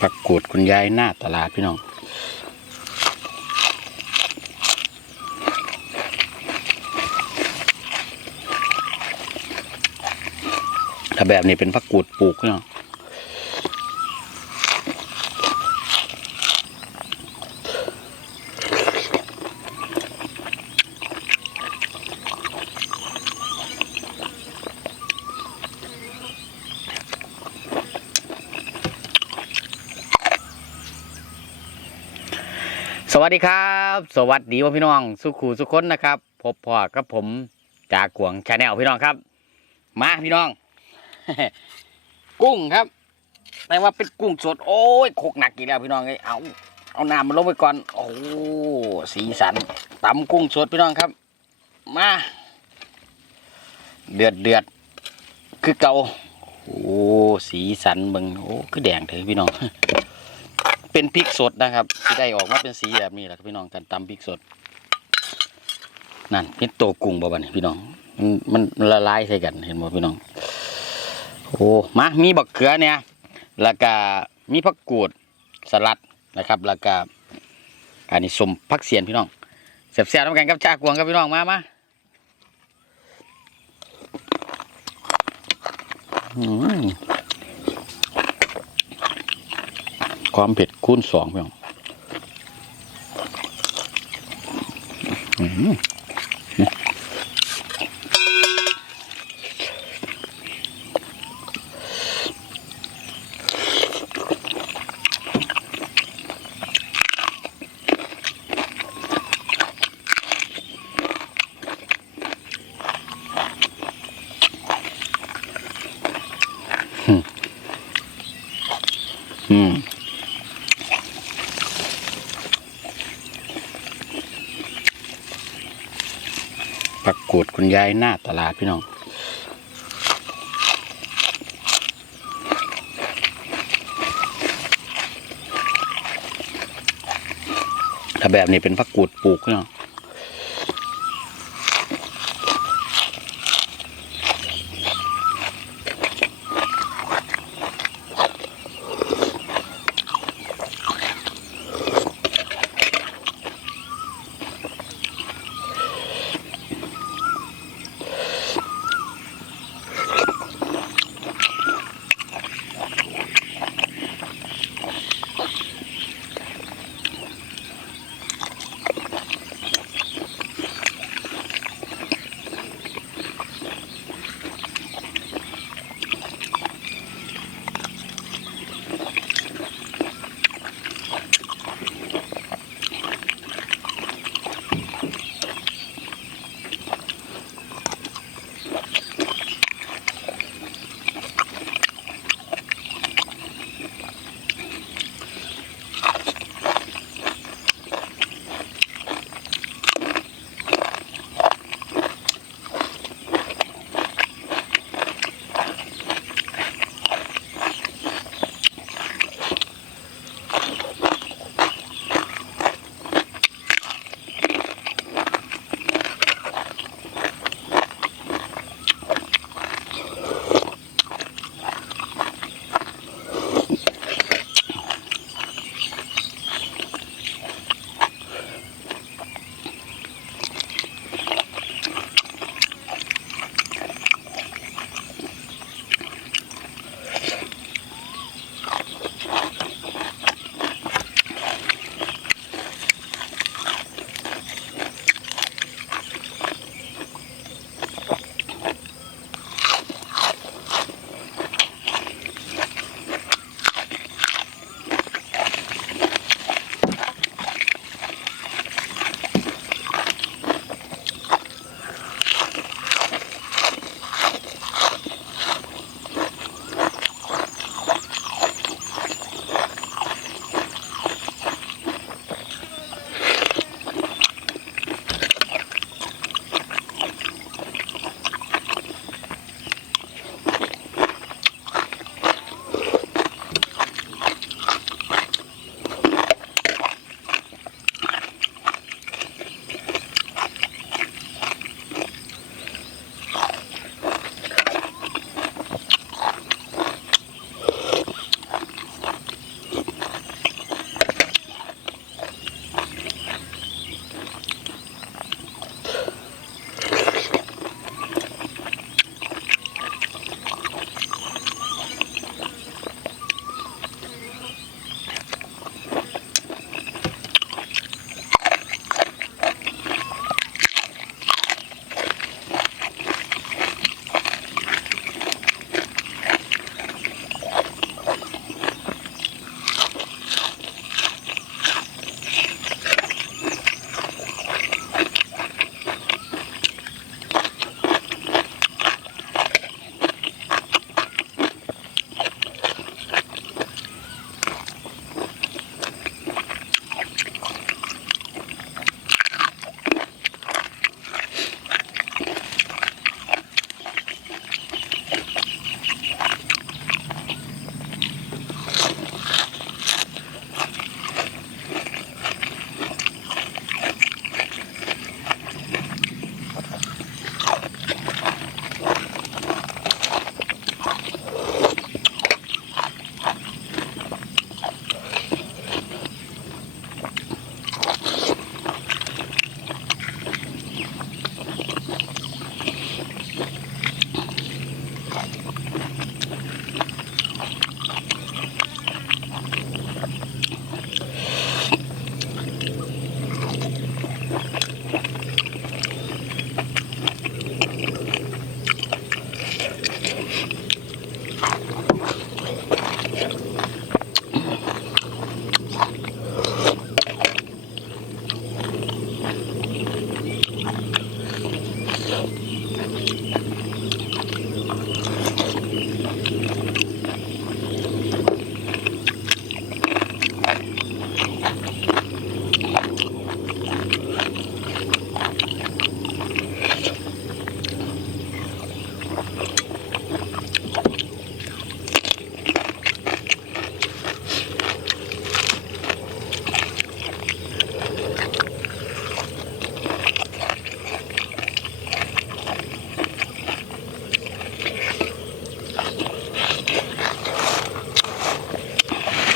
ผักกูดคุณยายหน้าตลาดพี่น้องถ้าแบบนี้เป็นผักกูดปลูกพี่น้อง วัสดีครับ สวัสดีว่าพี่น้อง สุขูสุขคนนะครับ พบพ่อกับผมจากกวงชาแนลพี่น้องครับ มาพี่น้อง กุ้งครับแต่ว่าเป็นกุ้งสดโอ้ยโคกหนักอีกแล้วพี่น้องเอ้ยเอาเอาน้ำมันลงไปก่อน โอ้สีสันตำกุ้งสดพี่น้องครับ มาเดือดเดือดคือเกาโอ้สีสันเบิงโอ้คือแดงเถอะพี่น้อง เป็นพริกสดนะครับที่ได้ออกมาเป็นสีแบบนี้แหละครับพี่น้องการตำพริกสด นั่นเป็นตัวกุ้งบ่บัดนพี่น้อง มันมันละลายใส่กันเห็นบ่พี่น้อง โอ้มามีบักเขือเนี่ยแล้วก็มีผักกูดสลัดนะครับแล้วก็อันนี้สมผักเสียนพี่น้องเสียบเสียบน้ำกันกับจากวงครับพี่น้องมามาอืม ความเผ็ดคูณสองพี่น้องอืม กูดคุณยายหน้าตลาดพี่น้องถ้าแบบนี้เป็นผักกูดปลูกพี่น้อง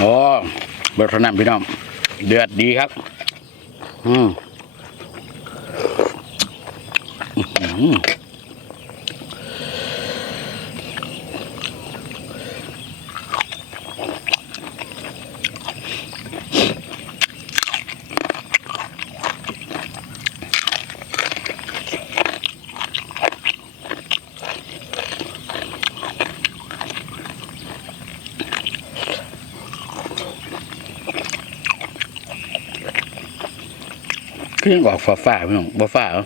โอ้เบิร์ตนำพี่น้อง เดือดดีครับ อืม อื้อหือองออกฟ้าฟ้าๆพี่น้องบ่ฟ้าเหรอ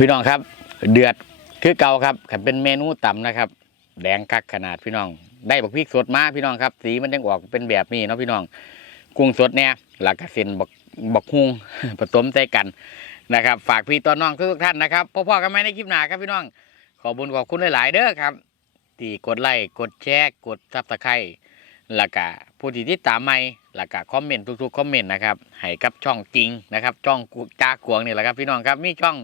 พี่น้องครับ เดือดคือเก่าครับขันเป็นเมนูต่ำนะครับ แดงคักขนาดพี่น้อง ได้บักพริกสดมาพี่น้องครับ สีมันยังออกเป็นแบบนี้เนาะพี่น้อง กุ้งสดเนี่ยหลักกระเซนบักบักฮุงผสมใส่กันนะครับ ฝากพี่ต้อนน้องทุกท่านนะครับพ่อๆกันไหมในคลิปหน้าครับพี่น้อง ขอบุญขอบคุณหลายๆเด้อครับ ที่กดไลค์กดแชร์กดซับสไครต์แล้วก็ผู้ที่ติดตามใหม่แล้วก็คอมเมนต์ทุกๆคอมเมนต์นะครับให้กับช่องจริงนะครับ ช่องจ้ากวงนี่แหละครับพี่น้องครับมีช่อง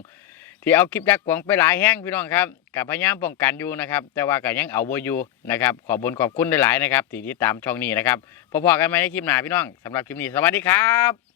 ที่เอาคลิปยักษ์กวางไปหลายแห้งพี่น้องครับกับพยายามป้องกันอยู่นะครับ แต่ว่าก็ยังเอาบ่อยู่นะครับขอบุญขอบคุณหลายๆนะครับที่ติดตามช่องนี้นะครับพอๆกันไหมในคลิปหน้าพี่น้องสำหรับคลิปนี้สวัสดีครับ